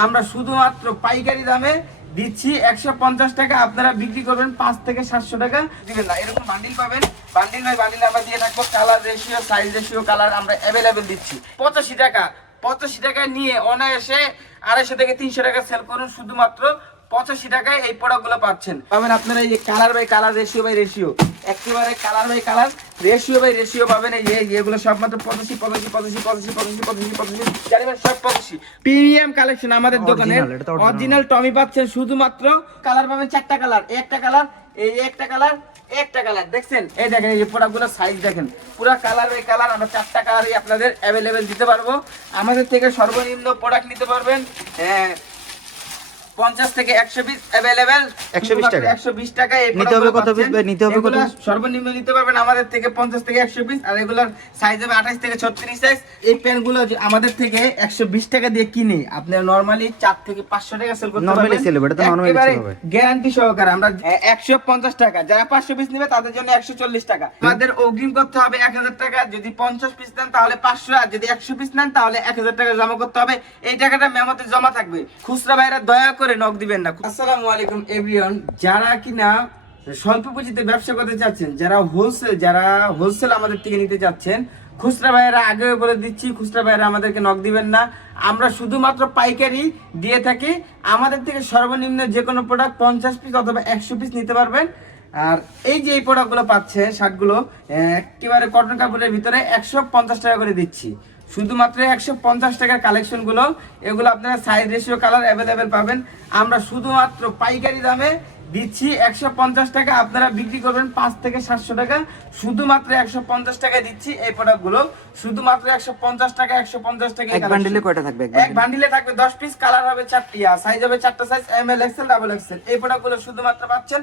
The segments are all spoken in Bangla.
আমরা শুধুমাত্র পাইকারি দামে দিচ্ছি 150 টাকা, আপনারা বিক্রি করবেন 5 থেকে 700 টাকা দিবেন না। এরকম বান্ডিল পাবেন, বান্ডিল বাই বান্ডিল আমরা দিয়ে থাকবো। Colour ratio, size ratio, colour আমরা অ্যাভেলেবেল দিচ্ছি। 85 টাকা, 85 টাকা নিয়ে অনায়াসে 250 থেকে 300 টাকা সেল করুন। শুধুমাত্র 85 টাকায় এই প্রোডাক্টগুলো পাচ্ছেন। পাবেন আপনারা এই যে colour by colour, ratio by ratio, একেবারে colour by colour, ratio by ratio পাবেন। এই যে এগুলো সব মাত্র 85 85 85 85 85 85 85 জানেন সব 85। প্রিমিয়াম কালেকশন আমাদের দোকানে অরিজিনাল টমি পাচ্ছেন। শুধুমাত্র কালার পাবেন 4টা কালার, একটা কালার, এই একটা কালার, একটা কালার দেখছেন। এই দেখেন এই যে প্রোডাক্টগুলো সাইজ দেখেন, পুরো কালার বাই কালার আমরা 4টা কালারই আপনাদের অ্যাভেলেবেল দিতে পারবো। আমাদের থেকে সর্বনিম্ন প্রোডাক্ট নিতে পারবেন 50 থেকে 120 अवेलेबल 120 টাকা 120 টাকা। এই নিতে হবে কত পিস ভাই? নিতে হবে কত? সর্বনিম্ন নিতে পারবেন আমাদের থেকে 50 থেকে 120, আর এগুলার সাইজ হবে 28 থেকে 36 সাইজ। এই পেনগুলো আমাদের থেকে 120 টাকা দিয়ে কিনে আপনি নরমালি 4 থেকে 500 টাকা সেল করতে পারবেন। নরমালি সেল হবে, এটা তো নরমালি সেল হবে। গ্যারান্টি সহকারে আমরা 150 টাকা, যারা 500 পিস নেবে তাদের জন্য 140 টাকা। আমাদের অগ্রিম করতে হবে 1000 টাকা, যদি 50 পিস নেন তাহলে 500, আর যদি 100 পিস নেন তাহলে 1000 টাকা জমা করতে হবে। এই টাকাটা মেমোতে জমা থাকবে। খুচরা ভাইরা দয়া করে নক দিবেন না। আসসালামু আলাইকুম এভরিওয়ান, যারা কিনা স্বল্প পুঁজিতে ব্যবসা করতে চাচ্ছেন, যারা হোলসেল আমাদের থেকে নিতে চাচ্ছেন, খুচরা ভাইয়েরা আগে বলে দিচ্ছি, খুচরা ভাইয়েরা আমাদেরকে নক দিবেন না। আমরা শুধুমাত্র পাইকারি দিয়ে থাকি। আমাদের থেকে সর্বনিম্ন যে কোনো প্রোডাক্ট 50 পিস অথবা 100 পিস নিতে পারবেন। আর এই যে এই প্রোডাক্টগুলো পাচ্ছেন, শার্টগুলো একেবারে কটন কাপড়ের ভিতরে 150 টাকা করে দিচ্ছি। শুধুমাত্র 150 টাকার কালেকশনগুলো, এগুলো আপনারা সাইজ রেশিও কালার অ্যাভেলেবেল পাবেন। আমরা শুধুমাত্র পাইকারি দামে দিচ্ছি 150 টাকা, আপনারা বিক্রি করবেন 5 থেকে 700 টাকা। শুধুমাত্র 150 টাকায় দিচ্ছি এই প্রোডাক্টগুলো, শুধুমাত্র 150 টাকা। 150 টাকা এক বান্ডিলে কয়টা থাকবে? এক বান্ডিলে থাকবে 10 পিস, কালার হবে 4টি, সাইজ হবে 4টা size, M L XL double XL. এই প্রোডাক্টগুলো শুধুমাত্র পাচ্ছেন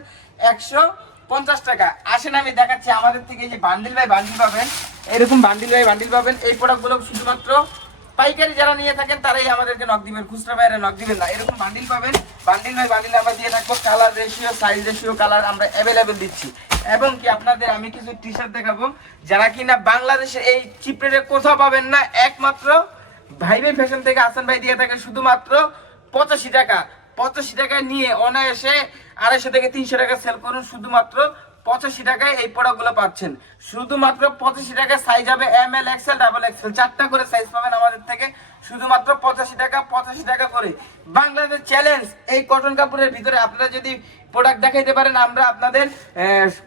150 টাকা। আসেন আমি দেখাচ্ছি আমাদের থেকে এই যে বান্ডিল বাই বান্ডিল পাবেন, এরকম বান্ডিল বাই বান্ডিল পাবেন। এই প্রোডাক্টগুলো শুধুমাত্র পাইকারি যারা নিয়ে থাকেন তারাই আমাদেরকে নক দিবেন, খুচরা বাইরে নক দিবেন না। এরকম বান্ডিল পাবেন, বান্ডিল বাই বান্ডিল আমরা দিয়ে থাকবো। Colour ratio, size ratio, colour আমরা অ্যাভেলেবেল দিচ্ছি। এবং কি আপনাদের আমি কিছু টি শার্ট দেখাবো, যারা কিনা বাংলাদেশে এই চিপ রেটে কোথাও পাবেন না, একমাত্র ভাই ফ্যাশন থেকে আসান ভাই দিয়ে থাকে শুধুমাত্র 85 টাকা। 85 টাকা নিয়ে অনায়াসে 250 থেকে 300 টাকা সেল করুন। শুধুমাত্র 85 টাকায় এই প্রোডাক্টগুলো পাচ্ছেন। শুধুমাত্র 85 টাকা, সাইজ হবে M L XL double XL, 4টা করে সাইজ পাবেন আমাদের থেকে। শুধুমাত্র 85 টাকা, 85 টাকা করে। বাংলাদেশ চ্যালেঞ্জ, এই কটন কাপড়ের ভিতরে আপনারা যদি প্রোডাক্ট দেখাইতে পারেন, আমরা আপনাদের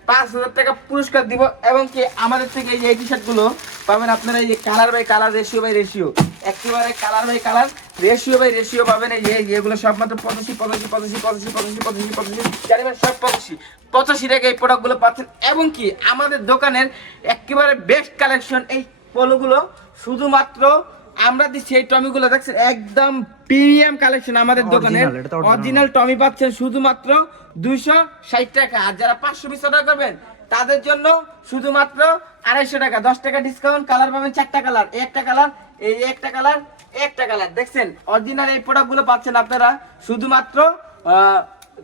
5000 টাকা পুরস্কার দিব। এবং কি আমাদের থেকে এই যে টি শার্টগুলো পাবেন আপনারা এই যে colour by colour, ratio by ratio, একেবারে colour by colour, ratio by ratio পাবেন। এই যে এগুলো সব মাত্র 85 85 85 85 85 85 85 জানেন সব 85 টাকা এই প্রোডাক্টগুলো পাচ্ছেন। এবং কি আমাদের দোকানের একেবারে বেস্ট কালেকশন এই পোলোগুলো শুধুমাত্র আমরা দিচ্ছি। এই টমিগুলো দেখছেন একদম প্রিমিয়াম কালেকশন আমাদের দোকানের অরিজিনাল টমি পাচ্ছেন শুধুমাত্র 260 টাকা। আর যারা 500 পিস অর্ডার করবেন তাদের জন্য শুধুমাত্র 250 টাকা, 10 টাকা ডিসকাউন্ট। কালার পাবেন 4টা কালার, একটা কালার, এই একটা কালার, একটা কালার দেখছেন। অরিজিনাল এই প্রোডাক্টগুলো পাচ্ছেন আপনারা শুধুমাত্র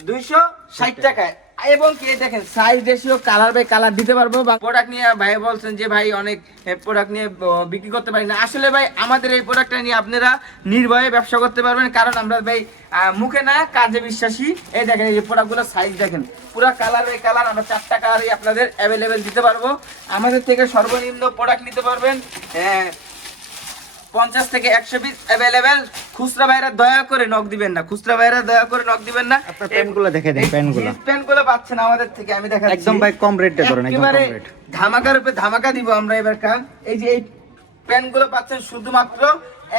260 টাকায়। এবং কি দেখেন size ratio, colour by colour দিতে পারবো। প্রোডাক্ট নিয়ে ভাই বলছেন যে ভাই অনেক প্রোডাক্ট নিয়ে বিক্রি করতে পারি না। আসলে ভাই আমাদের এই প্রোডাক্টটা নিয়ে আপনারা নির্ভয়ে ব্যবসা করতে পারবেন, কারণ আমরা ভাই মুখে না কাজে বিশ্বাসী। এই দেখেন এই যে প্রোডাক্টগুলো সাইজ দেখেন, পুরো কালার বাই কালার আমরা 4টা কালারই আপনাদের অ্যাভেলেবেল দিতে পারবো। আমাদের থেকে সর্বনিম্ন প্রোডাক্ট নিতে পারবেন 50 থেকে 100 পিস अवेलेबल। খুচরা ভাইরা দয়া করে নক দিবেন না, খুচরা ভাইরা দয়া করে নক দিবেন না। আপনার পেনগুলো দেখে দেন, পেনগুলো পেনগুলো পাচ্ছেন আমাদের থেকে, আমি দেখাচ্ছি একদম ভাই কম রেটে ধরেন, একদম কম রেট। ধামাকার উপরে ধামাকা দিব আমরা এবার। এই যে এই পেনগুলো পাচ্ছেন শুধুমাত্র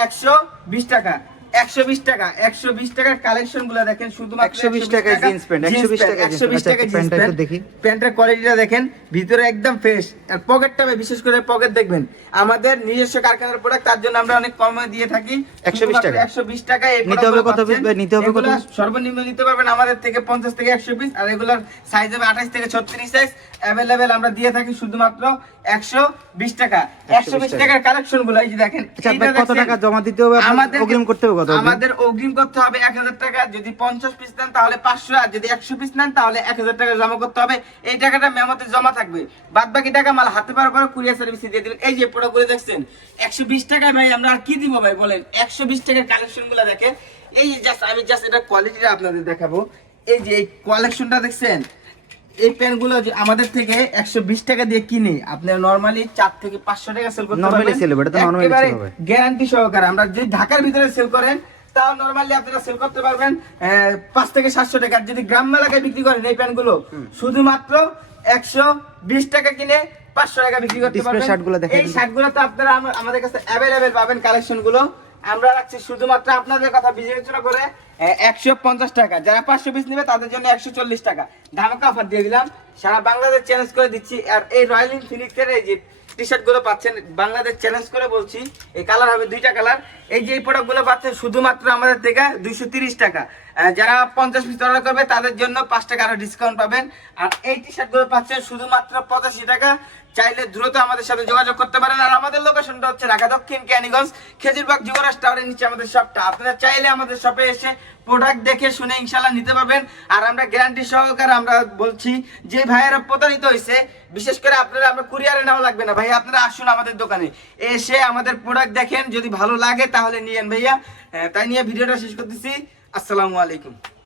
120 টাকা। 120 টাকা, 120 টাকার কালেকশনগুলো দেখেন শুধুমাত্র 120 টাকা জিন্স প্যান্ট, 120 টাকা 120 টাকা জিন্স প্যান্টটা প্যান্ট। একটু দেখি, প্যান্টের কোয়ালিটিটা দেখেন, ভিতরে একদম ফ্রেশ। আর পকেটটা বিশেষ করে পকেট দেখবেন, আমাদের নিজস্ব কারখানার প্রোডাক্ট, তার জন্য আমরা অনেক কমে দিয়ে থাকি 120 টাকা। 120 টাকা। এই নিতে হবে কত পিস ভাই? নিতে হবে কত? সর্বনিম্ন নিতে পারবেন আমাদের থেকে 50 থেকে 100 পিস, আর এগুলোর সাইজ হবে 28 থেকে 36 সাইজ अवेलेबल আমরা দিয়ে থাকি শুধুমাত্র 120 টাকা। 120 টাকার কালেকশনগুলো এই যে দেখেন। আচ্ছা ভাই কত টাকা জমা দিতে হবে? আমাদের অগ্রিম করতে হবে কত? আমাদের অগ্রিম করতে হবে 1000 টাকা, যদি 50 পিস নেন তাহলে 500, আর যদি 100 পিস নেন তাহলে 1000 টাকা জমা করতে হবে। এই টাকাটা মেমোতে জমা থাকবে, বাদ বাকি টাকা মাল হাতে পাওয়ার পর কুরিয়ার সার্ভিসে দিয়ে দিবেন। এই যে প্রোডাক্টগুলো দেখছেন 120 টাকায় ভাই আমরা আর কি দিব ভাই বলেন। 120 টাকার কালেকশনগুলো দেখেন, এই আমি জাস্ট এটা কোয়ালিটিটা আপনাদের দেখাবো। এই যে এই কালেকশনটা দেখছেন, এই প্যান্টগুলো আমাদের থেকে 120 টাকা দিয়ে কিনে আপনি নরমালি 4 থেকে 500 টাকা সেল করতে নরমালি পারবেন। সেল হবে, এটা তো নরমালি একেবারে সেল হবে। গ্যারান্টি সহকারে। আমরা যে ঢাকার ভিতরে সেল করেন তাও নরমালি আপনারা সেল করতে পারবেন 5 থেকে 700 টাকা। আর যদি গ্রাম এলাকায় বিক্রি করেন এই প্যান্টগুলো শুধুমাত্র 120 টাকা কিনে 500 টাকা বিক্রি করতে Display পারবেন। শার্টগুলো দেখেন। এই শার্টগুলো তো আপনারা আমাদের কাছে অ্যাভেলেবেল পাবেন কালেকশনগুলো। আমরা রাখছি শুধুমাত্র আপনাদের কথা বিবেচনা করে 150 টাকা। যারা 500 পিস নেবে তাদের জন্য 140 টাকা ধামাকা অফার দিয়ে দিলাম। সারা বাংলাদেশ চ্যালেঞ্জ করে দিচ্ছি। আর এই রয়্যাল এনফিনিক্সের এই যে টি শার্ট গুলো পাচ্ছেন, বাংলাদেশ চ্যালেঞ্জ করে বলছি, এই কালার হবে 2টা কালার। এই যে এই প্রোডাক্ট গুলো পাচ্ছেন শুধুমাত্র আমাদের থেকে 230 টাকা। যারা 50 পিস অর্ডার করবে তাদের জন্য 5 টাকা আরো ডিসকাউন্ট পাবেন। আর এই টি শার্ট গুলো পাচ্ছেন শুধুমাত্র 85 টাকা। চাইলে দ্রুত আমাদের সাথে যোগাযোগ করতে পারেন। আর আমাদের লোকেশনটা হচ্ছে ঢাকা দক্ষিণ কেরানীগঞ্জ, খেজুরবাগ যুবরাজ টাওয়ারের নিচে আমাদের শপটা। আপনারা চাইলে আমাদের শপে এসে প্রোডাক্ট দেখে শুনে ইনশাআল্লাহ নিতে পারবেন। আর আমরা গ্যারান্টি সহকারে আমরা বলছি যে ভাইয়েরা প্রতারিত হয়েছে, বিশেষ করে আপনারা আমরা কুরিয়ারে নেওয়া লাগবে না ভাই, আপনারা আসুন আমাদের দোকানে এসে আমাদের প্রোডাক্ট দেখেন, যদি ভালো লাগে তাহলে নিয়েন ভাইয়া। তাই নিয়ে ভিডিওটা শেষ করতেছি। আসসালামু আলাইকুম।